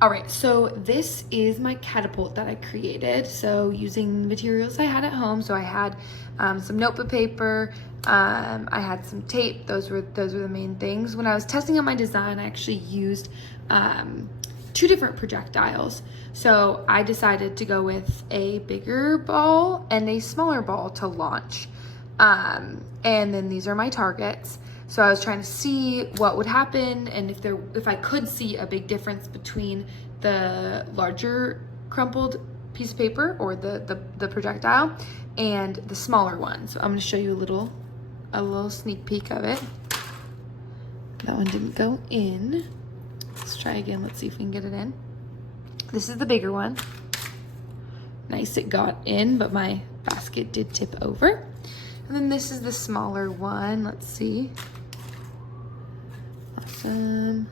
All right, so this is my catapult that I created. So using the materials I had at home. So I had some notebook paper, I had some tape. Those were the main things. When I was testing out my design, I actually used two different projectiles. So I decided to go with a bigger ball and a smaller ball to launch. And then these are my targets. So I was trying to see what would happen and if I could see a big difference between the larger crumpled piece of paper or the projectile and the smaller one. So I'm gonna show you a little sneak peek of it. That one didn't go in. Let's try again. Let's see if we can get it in. This is the bigger one. Nice, it got in, but my basket did tip over. And then this is the smaller one. Let's see. Awesome.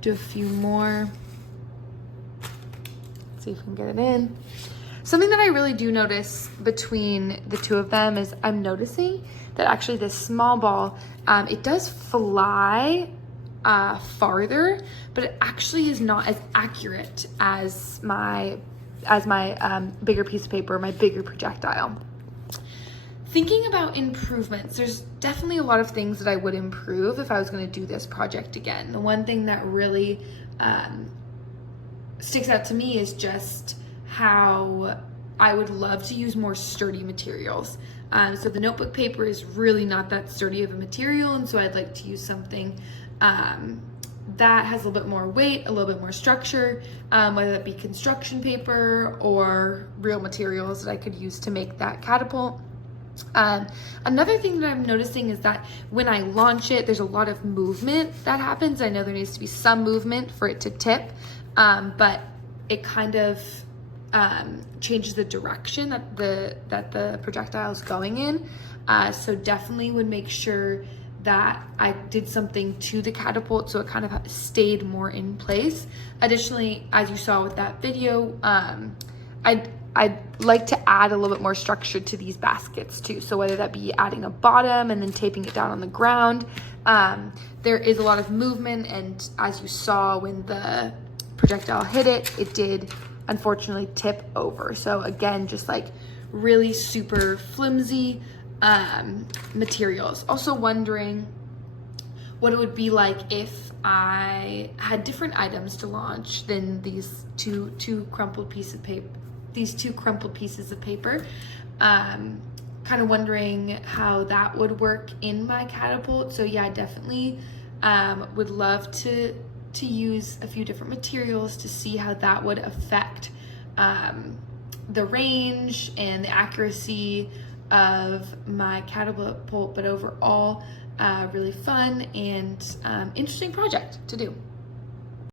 Do a few more. Let's see if we can get it in. Something that I really do notice between the two of them is I'm noticing that actually this small ball, it does fly farther, but it actually is not as accurate as my bigger piece of paper, my bigger projectile. Thinking about improvements, there's definitely a lot of things that I would improve if I was going to do this project again. The one thing that really sticks out to me is just how I would love to use more sturdy materials. So the notebook paper is really not that sturdy of a material, and so I'd like to use something that has a little bit more weight, a little bit more structure, whether that be construction paper or real materials that I could use to make that catapult. Another thing that I'm noticing is that when I launch it, there's a lot of movement that happens. I know there needs to be some movement for it to tip, but it kind of changes the direction that the projectile is going in. So definitely would make sure that I did something to the catapult so it kind of stayed more in place. Additionally, as you saw with that video, I'd like to add a little bit more structure to these baskets too. So whether that be adding a bottom and then taping it down on the ground, there is a lot of movement, and as you saw when the projectile hit it, it did unfortunately tip over. So again, just like really super flimsy materials. Also wondering what it would be like if I had different items to launch than these two crumpled pieces of paper. Kind of wondering how that would work in my catapult. So yeah, I definitely would love to use a few different materials to see how that would affect the range and the accuracy of my catapult. But overall, really fun and interesting project to do.